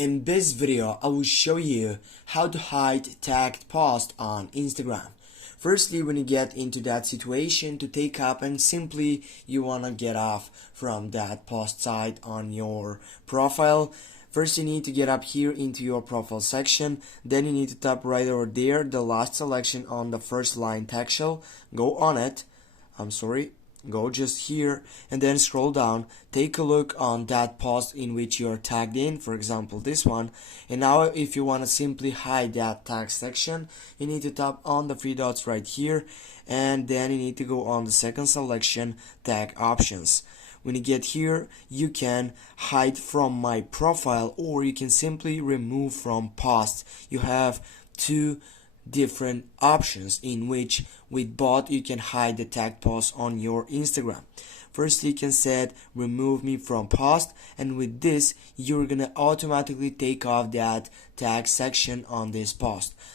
In this video, I will show you how to hide tagged posts on Instagram. Firstly, when you get into that situation to take up and simply you want to get off from that post site on your profile, first you need to get up here into your profile section. Then you need to tap right over there, the last selection on the first line textual. Go on it. Go just here and then scroll down, take a look on that post in which you are tagged in, for example this one. And now if you want to simply hide that tag section, you need to tap on the three dots right here, and then you need to go on the second selection, tag options. When you get here, you can hide from my profile or you can simply remove from posts. You have two different options in which with both you can hide the tag posts on your Instagram. First, you can set remove me from post, and with this you're gonna automatically take off that tag section on this post.